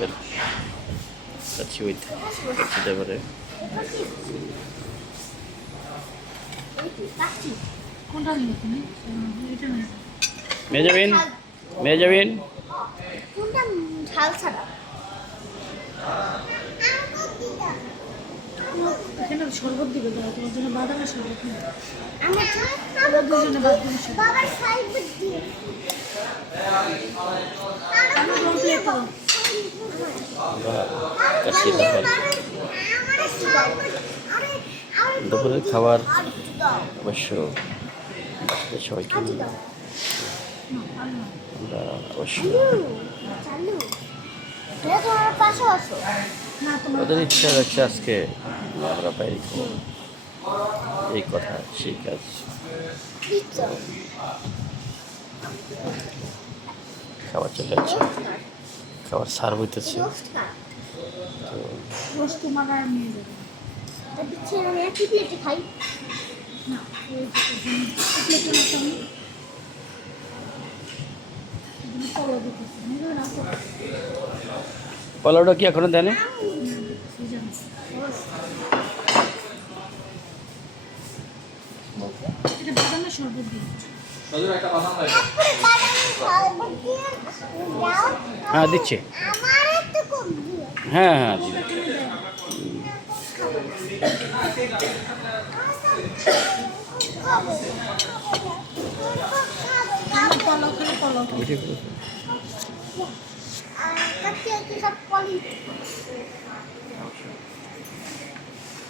Let's with vegetables. Mehazabien কোনটা ঝাল ছাড়া এখানে শরবত দিবে তোমার জন্য বাদামের শরবত নেই আমার দুজনে বাদ দিবে বাবার শরবত দিয়ে আমি রং প্লেট দাও কাশি দেখাল দুপুরের খাবার অবশ্য বাসাতে সবাইকে নিয়ে আমরা অবশ্য তোমার পাশে আসো না তোমার ওদের ইচ্ছা রাখছে আজকে আমরা বাইরে খাবো এই কথা সেই কাজ খাবার চলে যাচ্ছে খাবার সার্ভ হইতেছে তো রোজ তোমার আর নিয়ে যাবে দিচ্ছি আমি একই প্লেটে খাই না ওই প্লেটের মতো আমি পলো দিতেছি নিয়ে না পোলাওটা কি এখনো দেয় না? এটা বাদামের শরবত দিয়েছি হ্যাঁ দিচ্ছে আমার একটু কম দিও হ্যাঁ হ্যাঁ দিবে। পলাও খেলে পলাও ওইটাই বলছি। কাছে কি সব পলি